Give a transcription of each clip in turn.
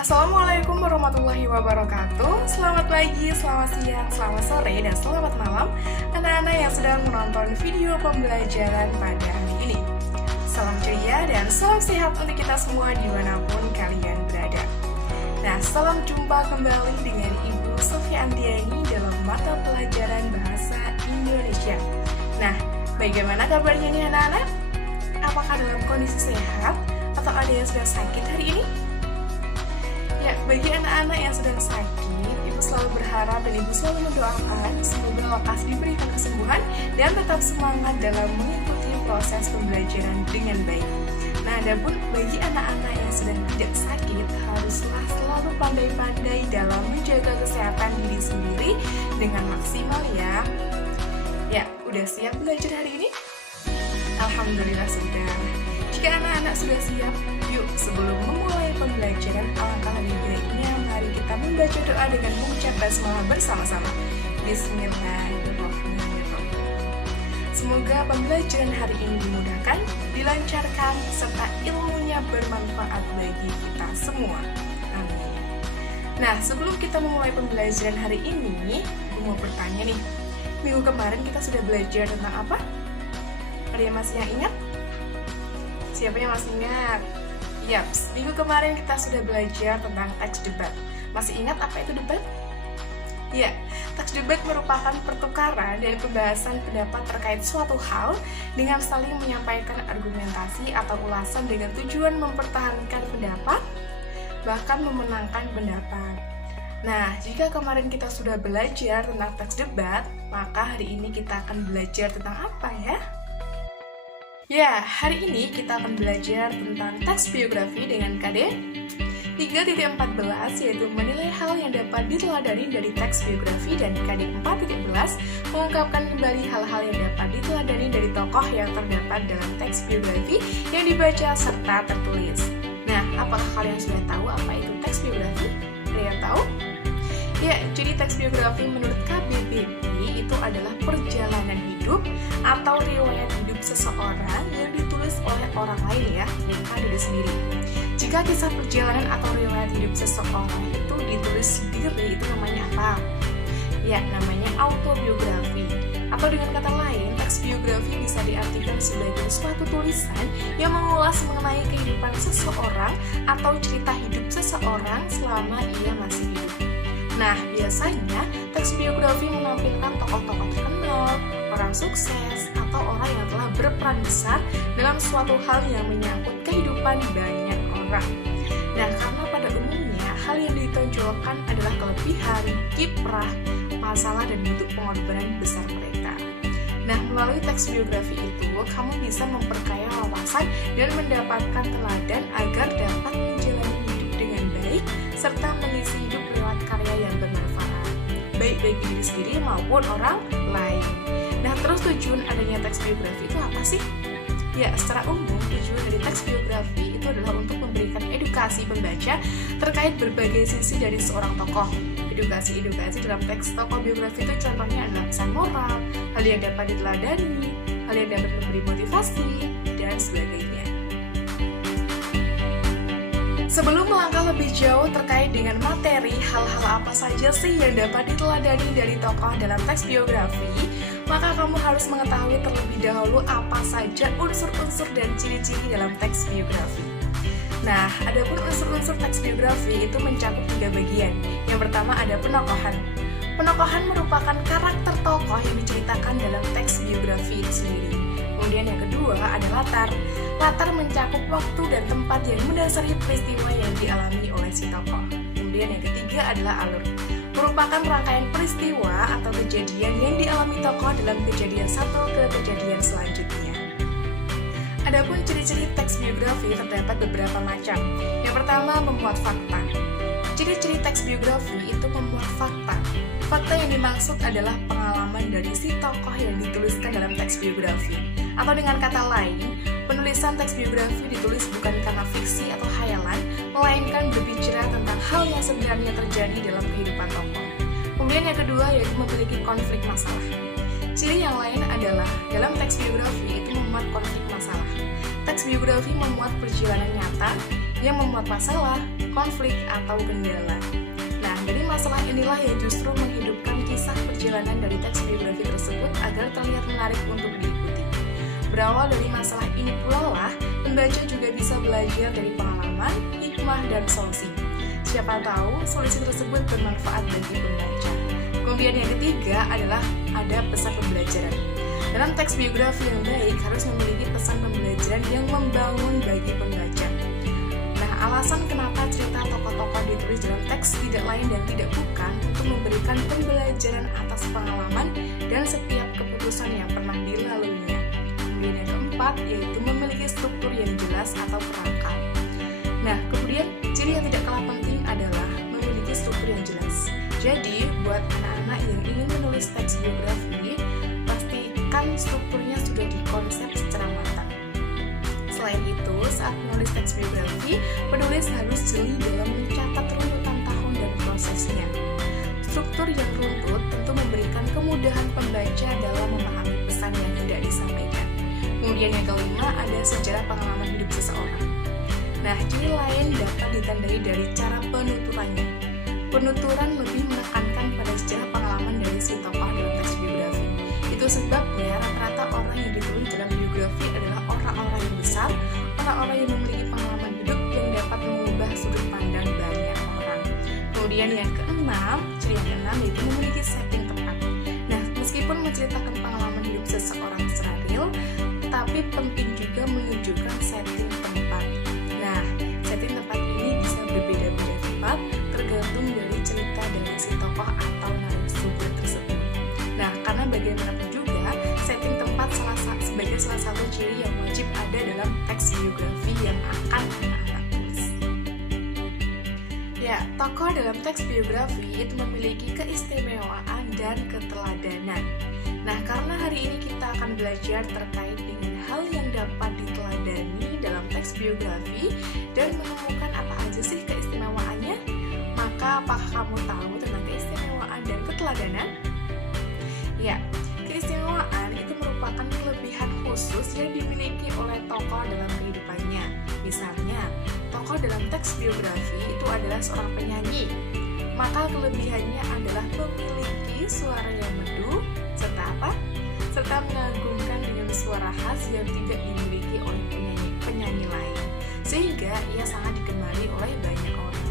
Assalamualaikum warahmatullahi wabarakatuh. Selamat pagi, selamat siang, selamat sore, dan selamat malam anak-anak yang sedang menonton video pembelajaran pada hari ini. Salam ceria dan salam sehat untuk kita semua dimanapun kalian berada. Nah, salam jumpa kembali dengan Ibu Sofia Andiani dalam mata pelajaran Bahasa Indonesia. Nah, bagaimana kabarnya nih anak-anak? Apakah dalam kondisi sehat atau ada yang sedang sakit hari ini? Ya, bagi anak-anak yang sedang sakit, Ibu selalu berharap dan Ibu selalu mendoakan semoga lekas diberikan kesembuhan dan tetap semangat dalam mengikuti proses pembelajaran dengan baik. Nah, adapun bagi anak-anak yang sedang tidak sakit, haruslah selalu pandai-pandai dalam menjaga kesehatan diri sendiri dengan maksimal ya. Ya, udah siap belajar hari ini? Alhamdulillah sudah. Jika anak-anak sudah siap, yuk sebelum memulai pembelajaran alangkah lebih baiknya mari kita membaca doa dengan mengucap basmalah bersama-sama. Bismillahirrahmanirrahim. Semoga pembelajaran hari ini dimudahkan, dilancarkan, serta ilmunya bermanfaat bagi kita semua. Amin. Nah, sebelum kita memulai pembelajaran hari ini, aku mau bertanya nih, minggu kemarin kita sudah belajar tentang apa? Ada yang masih yang ingat? Siapa yang masih ingat? Yaps, minggu kemarin kita sudah belajar tentang teks debat. Masih ingat apa itu debat? Ya, teks debat merupakan pertukaran dan pembahasan pendapat terkait suatu hal dengan saling menyampaikan argumentasi atau ulasan dengan tujuan mempertahankan pendapat, bahkan memenangkan pendapat. Nah, jika kemarin kita sudah belajar tentang teks debat, maka hari ini kita akan belajar tentang apa ya? Ya, hari ini kita akan belajar tentang teks biografi dengan KD 3.14, yaitu menilai hal yang dapat diteladani dari teks biografi, dan KD 4.11 mengungkapkan kembali hal-hal yang dapat diteladani dari tokoh yang terdapat dalam teks biografi yang dibaca serta tertulis. Nah, apakah kalian sudah tahu apa itu teks biografi? Ada yang tahu? Ya, jadi teks biografi menurut KBBI itu adalah perjalanan hidup atau riwayat hidup seseorang yang ditulis oleh orang lain ya, bukan diri sendiri. Jika kisah perjalanan atau riwayat hidup seseorang itu ditulis sendiri, itu namanya apa? Ya, namanya autobiografi. Atau dengan kata lain, teks biografi bisa diartikan sebagai suatu tulisan yang mengulas mengenai kehidupan seseorang atau cerita hidup seseorang selama ia masih hidup. Nah, biasanya teks biografi menampilkan tokoh-tokoh terkenal, orang sukses, atau orang yang telah berperan besar dalam suatu hal yang menyangkut kehidupan banyak orang. Nah, karena pada umumnya hal yang ditonjolkan adalah kelebihan, kiprah, masalah, dan bentuk pengorbanan besar mereka. Nah, melalui teks biografi itu, kamu bisa memperkaya wawasan dan mendapatkan teladan agar dapat menjalani hidup dengan baik, serta mengisi hidup lewat karya yang bermanfaat, baik bagi diri sendiri maupun orang lain. Nah, terus tujuan adanya teks biografi itu apa sih? Ya, secara umum tujuan dari teks biografi itu adalah untuk memberikan edukasi pembaca terkait berbagai sisi dari seorang tokoh. Edukasi dalam teks tokoh biografi itu contohnya adalah pesan moral, hal yang dapat diteladani, hal yang dapat memberi motivasi, dan sebagainya. Sebelum melangkah lebih jauh terkait dengan materi, hal-hal apa saja sih yang dapat diteladani dari tokoh dalam teks biografi, maka kamu harus mengetahui terlebih dahulu apa saja unsur-unsur dan ciri-ciri dalam teks biografi. Nah, adapun unsur-unsur teks biografi itu mencakup 3 bagian. Yang pertama ada penokohan. Penokohan merupakan karakter tokoh yang diceritakan dalam teks biografi itu sendiri. Kemudian yang kedua ada latar. Latar mencakup waktu dan tempat yang mendasari peristiwa yang dialami oleh si tokoh. Kemudian yang ketiga adalah alur. Merupakan rangkaian peristiwa atau kejadian yang dialami tokoh dalam kejadian satu ke kejadian selanjutnya. Adapun ciri-ciri teks biografi terdapat beberapa macam. Yang pertama, memuat fakta. Ciri-ciri teks biografi itu memuat fakta. Fakta yang dimaksud adalah pengalaman dari si tokoh yang dituliskan dalam teks biografi. Atau dengan kata lain, penulisan teks biografi ditulis bukan karena fiksi atau khayalan, melainkan berbicara tentang hal yang sebenarnya terjadi dalam kehidupan tokoh. Kemudian yang kedua yaitu memiliki konflik masalah. Ciri yang lain adalah dalam teks biografi itu memuat konflik masalah. Teks biografi memuat perjalanan nyata yang memuat masalah, konflik, atau kendala. Nah, dari masalah inilah yang justru menghidupkan kisah perjalanan dari teks biografi tersebut agar terlihat menarik untuk diikuti. Berawal dari masalah ini pula lah, pembaca juga bisa belajar dari pengalaman, hikmah, dan solusi. Siapa tahu solusi tersebut bermanfaat bagi pembaca. Kemudian yang ketiga adalah ada pesan pembelajaran. Dalam teks biografi yang baik harus memiliki pesan pembelajaran yang membangun bagi pembaca. Nah, alasan kenapa cerita tokoh-tokoh ditulis dalam teks tidak lain dan tidak bukan untuk memberikan pembelajaran atas pengalaman dan setiap keputusan yang pernah dilaluinya. Kemudian yang keempat yaitu memiliki struktur yang jelas atau perangkat. Nah, kemudian ciri yang tidak kalah penting adalah memiliki struktur yang jelas. Jadi, buat anak-anak yang ingin menulis teks biografi, pastikan strukturnya sudah dikonsep secara matang. Selain itu, saat menulis teks biografi, penulis harus jeli dalam mencatat runtutan tahun dan prosesnya. Struktur yang runtut tentu memberikan kemudahan pembaca dalam memahami pesan yang hendak disampaikan. Kemudian yang kelima ada sejarah pengalaman hidup seseorang. Nah, ciri lain dapat ditandai dari cara penuturannya. Penuturan lebih menekankan pada sejarah pengalaman dari si tokoh dalam teks biografi. Itu sebabnya rata-rata orang yang ditulis dalam biografi adalah orang-orang yang besar, orang-orang yang memiliki pengalaman hidup yang dapat mengubah sudut pandang banyak orang. Kemudian yang keenam, ciri yang keenam yaitu memiliki setting tepat. Nah, meskipun menceritakan pengalaman hidup seseorang secara real, tapi penting juga menunjukkan setting tempat. Nah, setting tempat ini bisa berbeda-beda tempat tergantung dari cerita dari si tokoh atau narasumber tersebut. Nah, karena bagaimanapun juga, setting tempat sebagai salah satu ciri yang wajib ada dalam teks biografi yang akan anak-anak tulis. Ya, tokoh dalam teks biografi itu memiliki keistimewaan dan keteladanan. Nah, karena hari ini kita akan belajar terkait dengan hal yang dapat diteladani dalam teks biografi dan menemukan apa aja sih keistimewaannya, maka apakah kamu tahu tentang keistimewaan dan keteladanan? Ya, keistimewaan itu merupakan kelebihan khusus yang dimiliki oleh tokoh dalam kehidupannya. Misalnya, tokoh dalam teks biografi itu adalah seorang penyanyi, maka kelebihannya adalah memiliki suara yang merdu, serta mengagumkan dengan suara khas yang tidak dimiliki oleh penyanyi lain, sehingga ia sangat digemari oleh banyak orang.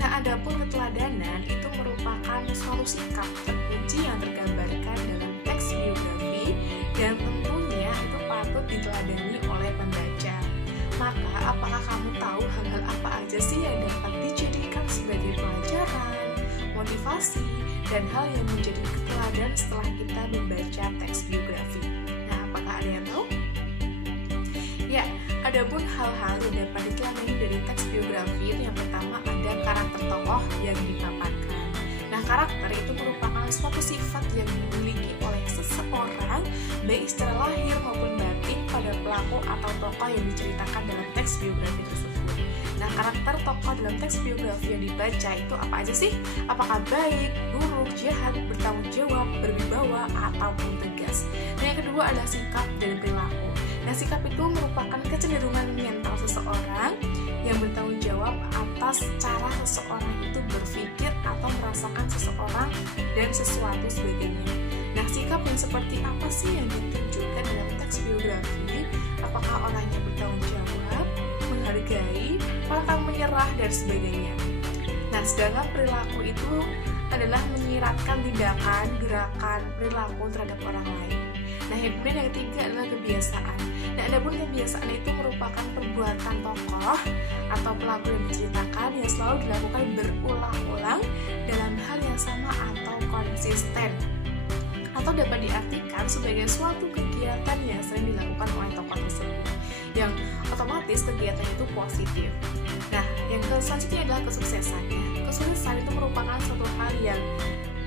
Nah, adapun keteladanan itu merupakan suatu sikap terkunci yang tergambarkan dalam teks biografi dan tentunya itu patut diteladani oleh pembaca. Maka, apakah kamu tahu hal-hal apa aja sih yang dapat dijadikan sebagai pelajaran, motivasi, dan hal yang menjadi teladan setelah kita membaca teks biografi? Nah, apakah ada yang tahu? Ya, adapun hal-hal yang dapat diteladani dari teks biografi itu yang pertama ada karakter tokoh yang dipaparkan. Nah, karakter itu merupakan suatu sifat yang dimiliki oleh seseorang baik secara lahir maupun batin pada pelaku atau tokoh yang diceritakan dalam teks biografi tersebut. Nah, karakter tokoh dalam teks biografi yang dibaca itu apa aja sih? Apakah baik, buruk, jahat, bertanggung jawab, berwibawa, ataupun tegas? Nah, yang kedua adalah sikap dan perilaku. Nah, sikap itu merupakan kecenderungan mental seseorang yang bertanggung jawab atas cara seseorang itu berpikir atau merasakan seseorang dan sesuatu sebagainya. Nah, sikap yang seperti apa sih yang ditunjukkan dalam teks biografi? Apakah orangnya bertanggung jawab, menghargai, pantang menyerah, dan sebagainya? Nah, sedangkan perilaku itu adalah menyiratkan tindakan, gerakan, perilaku terhadap orang lain. Nah, kemudian yang ketiga adalah kebiasaan. Nah, adapun kebiasaan itu merupakan perbuatan tokoh atau pelaku yang diceritakan yang selalu dilakukan berulang-ulang dalam hal yang sama atau konsisten, atau dapat diartikan sebagai suatu kegiatan yang sering dilakukan oleh tokoh tersebut, yang otomatis kegiatan itu positif. Nah, yang selanjutnya adalah kesuksesannya. Kesuksesan itu merupakan suatu hal yang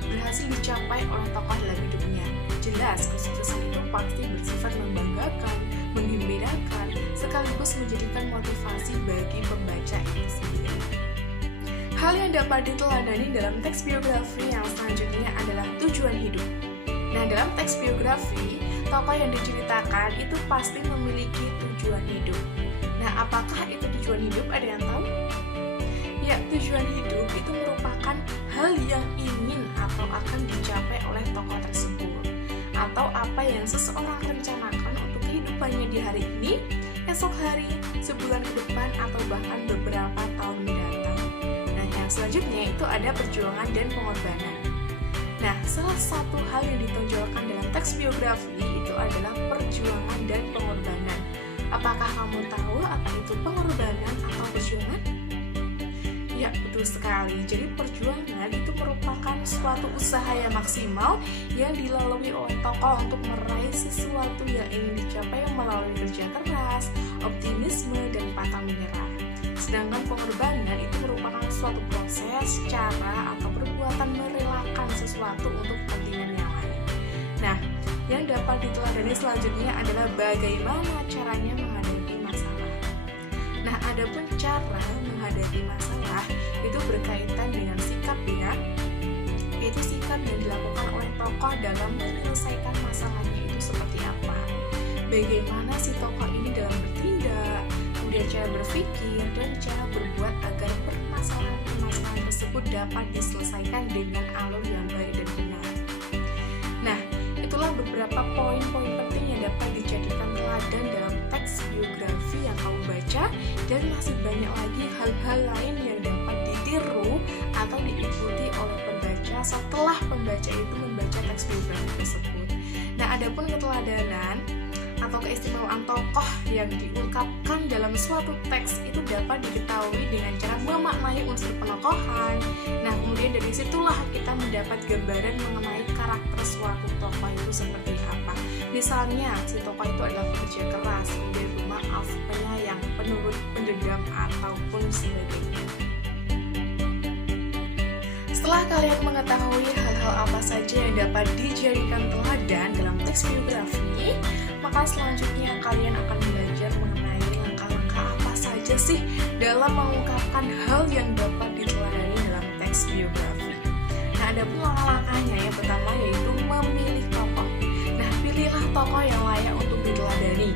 berhasil dicapai oleh tokoh dalam hidupnya. Jelas, kesuksesan itu pasti bersifat membanggakan, menggembirakan, sekaligus menjadikan motivasi bagi pembaca itu sendiri. Hal yang dapat diteladani dalam teks biografi yang selanjutnya adalah tujuan hidup. Nah, dalam teks biografi, tokoh yang diceritakan itu pasti memiliki tujuan hidup. Nah, apakah itu tujuan hidup? Ada yang tahu? kayak tujuan hidup itu merupakan hal yang ingin atau akan dicapai oleh tokoh tersebut, atau apa yang seseorang rencanakan untuk kehidupannya di hari ini, esok hari, sebulan ke depan, atau bahkan beberapa tahun mendatang. Nah, yang selanjutnya itu ada perjuangan dan pengorbanan. Nah, salah satu hal yang ditonjolkan dalam teks biografi itu adalah perjuangan dan pengorbanan. Apakah kamu tahu apa itu pengorbanan atau perjuangan? Ya, betul sekali. Jadi perjuangan itu merupakan suatu usaha yang maksimal yang dilalui oleh tokoh untuk meraih sesuatu yang ingin dicapai melalui kerja keras, optimisme, dan pantang menyerah. Sedangkan pengorbanan itu merupakan suatu proses, cara, atau perbuatan merelakan sesuatu untuk kepentingan yang lain. Nah, yang dapat diteladani selanjutnya adalah bagaimana caranya menghadapi masalah. Nah, adapun cara menghadapi masalah itu berkaitan dengan sikap ya, yaitu sikap yang dilakukan oleh tokoh dalam menyelesaikan masalahnya itu seperti apa. Bagaimana si tokoh ini dalam bertindak, kemudian cara berpikir dan cara berbuat agar permasalahan-permasalahan tersebut dapat diselesaikan dengan alur yang baik dan benar. Nah, itulah beberapa poin-poin penting yang dapat dijadikan teladan dalam teks biografi yang kamu baca, dan masih banyak lagi hal-hal lain yang dapat ditiru atau diikuti oleh pembaca setelah pembaca itu membaca teks biografi tersebut. Nah, adapun keteladanan atau keistimewaan tokoh yang diungkapkan dalam suatu teks itu dapat diketahui dengan cara memaknai unsur penokohan. Nah, kemudian dari situlah kita mendapat gambaran mengenai karakter suatu tokoh itu seperti apa. Misalnya, si tokoh itu adalah pekerja keras, kemudian pemaaf, penyayang, penurut, pendendam, ataupun sebagainya. Setelah kalian mengetahui hal-hal apa saja yang dapat dijadikan teladan dalam teks biografi, maka selanjutnya kalian akan belajar mengenai langkah-langkah apa saja sih dalam mengungkapkan hal yang dapat diteladani dalam teks biografi. Nah, ada pun langkah-langkahnya. Yang pertama yaitu memilih tokoh. Nah, pilihlah tokoh yang layak untuk diteladani,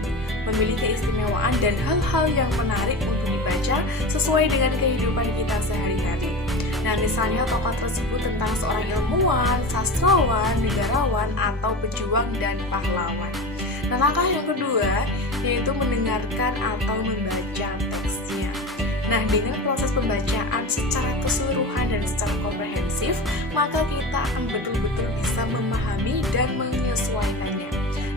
memilih keistimewaan dan hal-hal yang menarik untuk dibaca sesuai dengan kehidupan kita sehari-hari. Nah, misalnya tokoh tersebut tentang seorang ilmuwan, sastrawan, negarawan, atau pejuang dan pahlawan. Nah, langkah yang kedua yaitu mendengarkan atau membaca teksnya. Nah, dengan proses pembacaan secara keseluruhan dan secara komprehensif, maka kita akan betul-betul bisa memahami dan menyesuaikannya.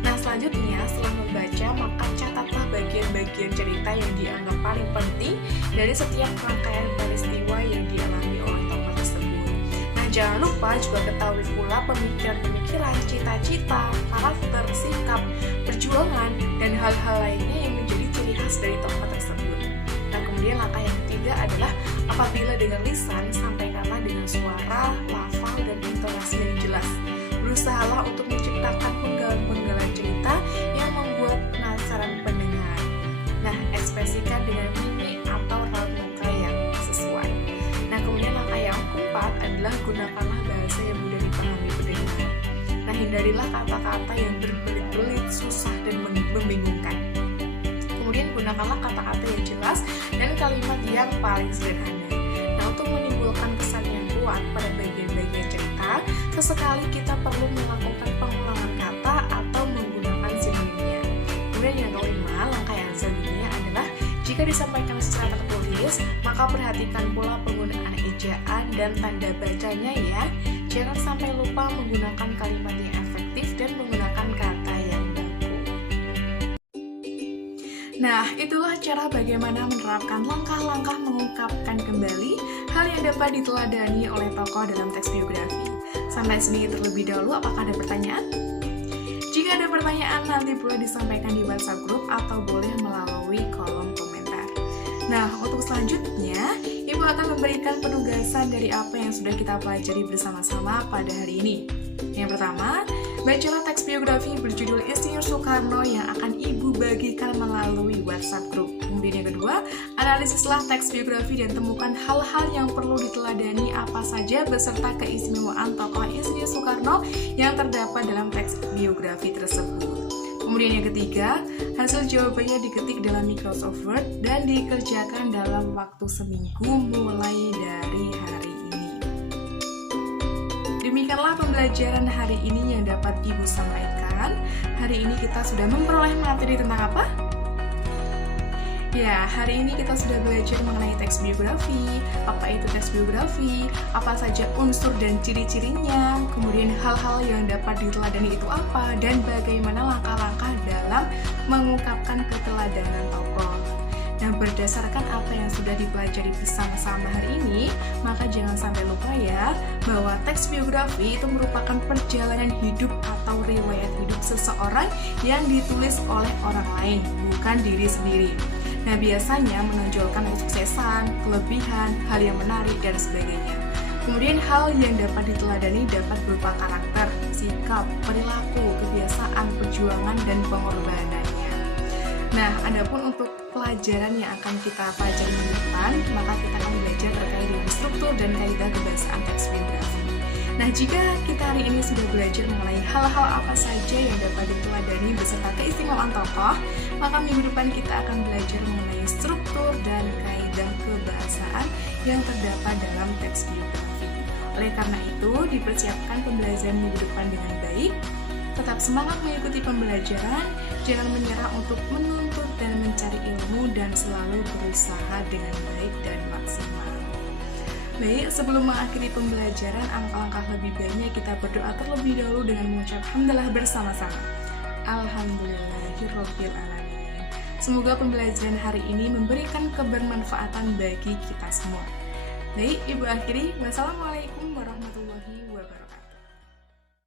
Nah, selanjutnya setelah membaca, maka catatlah bagian-bagian cerita yang dianggap paling penting dari setiap rangkaian peristiwa yang dialami oleh tokoh tersebut. Nah, jangan lupa juga ketahui pula pemikiran-pemikiran, cita-cita, karakter, sikap, perjuangan, dan hal-hal lainnya yang menjadi ciri khas dari tokoh tersebut. Nah, kemudian langkah yang ketiga adalah apabila dengan lisan, sampaikanlah dengan suara, lafal, dan intonasi yang jelas. Berusahalah untuk menciptakan penggalan-penggalan cerita yang membuat penasaran pendengar. Nah, ekspresikan dengan mimik atau raut muka yang sesuai. Nah, kemudian langkah yang keempat adalah gunakanlah bahasa yang mudah dipahami pendengar. Nah, hindarilah kata-kata yang berbelit-belit, susah, dan membingungkan. Kemudian gunakanlah kata-kata yang jelas dan kalimat yang paling sederhana. Nah, untuk menimbulkan kesan yang kuat pada bagian-bagian cerita, sesekali kita perlu melakukan pengulangan kata atau menggunakan sinonimnya. Kemudian yang kelima, langkah yang selanjutnya adalah jika disampaikan secara tertulis, maka perhatikan pula penggunaan ejaan dan tanda bacanya ya. Jangan sampai lupa menggunakan kalimat yang efektif dan menggunakan kata yang baku. Nah, itulah cara bagaimana menerapkan langkah-langkah mengungkapkan kembali hal yang dapat diteladani oleh tokoh dalam teks biografi. Sampai sini terlebih dahulu, apakah ada pertanyaan? Jika ada pertanyaan, nanti boleh disampaikan di WhatsApp group atau boleh melalui kolom komentar. Nah, untuk selanjutnya, Ibu akan memberikan penugasan dari apa yang sudah kita pelajari bersama-sama pada hari ini. Yang pertama, bacalah teks biografi berjudul Insinyur Soekarno yang akan Ibu bagikan melalui WhatsApp group. Kemudian yang kedua, analisislah teks biografi dan temukan hal-hal yang perlu diteladani apa saja beserta keistimewaan tokoh Insinyur Soekarno yang terdapat dalam teks biografi tersebut. Kemudian yang ketiga, hasil jawabannya diketik dalam Microsoft Word dan dikerjakan dalam waktu seminggu mulai dari hari ini. Demikianlah pembelajaran hari ini yang dapat Ibu sampaikan. Hari ini kita sudah memperoleh materi tentang apa? Ya, hari ini kita sudah belajar mengenai teks biografi, apa itu teks biografi, apa saja unsur dan ciri-cirinya, kemudian hal-hal yang dapat diteladani itu apa, dan bagaimana langkah-langkah dalam mengungkapkan keteladanan tokoh. Nah, berdasarkan apa yang sudah dipelajari bersama-sama hari ini, maka jangan sampai lupa ya, bahwa teks biografi itu merupakan perjalanan hidup atau riwayat hidup seseorang yang ditulis oleh orang lain, bukan diri sendiri. Nah, biasanya menonjolkan kesuksesan, kelebihan, hal yang menarik, dan sebagainya. Kemudian hal yang dapat diteladani dapat berupa karakter, sikap, perilaku, kebiasaan, perjuangan, dan pengorbanannya. Nah, adapun untuk pelajaran yang akan kita pelajari minggu depan, maka kita akan belajar terkait dengan struktur dan kaidah kebahasaan teks biografi. Nah, jika kita hari ini sudah belajar mengenai hal-hal apa saja yang dapat diteladani beserta keistimewaan tokoh, maka minggu depan kita akan belajar mengenai struktur dan kaidah kebahasaan yang terdapat dalam teks biografi. Oleh karena itu, dipersiapkan pembelajaran minggu depan dengan baik. Tetap semangat mengikuti pembelajaran, jangan menyerah untuk menuntut dan mencari ilmu, dan selalu berusaha dengan baik dan maksimal. Baik, sebelum mengakhiri pembelajaran, alangkah lebih baiknya kita berdoa terlebih dahulu dengan mengucap hamdalah bersama-sama. Alhamdulillahirrabbilalamin. Semoga pembelajaran hari ini memberikan kebermanfaatan bagi kita semua. Baik, Ibu akhiri. Wassalamualaikum warahmatullahi wabarakatuh.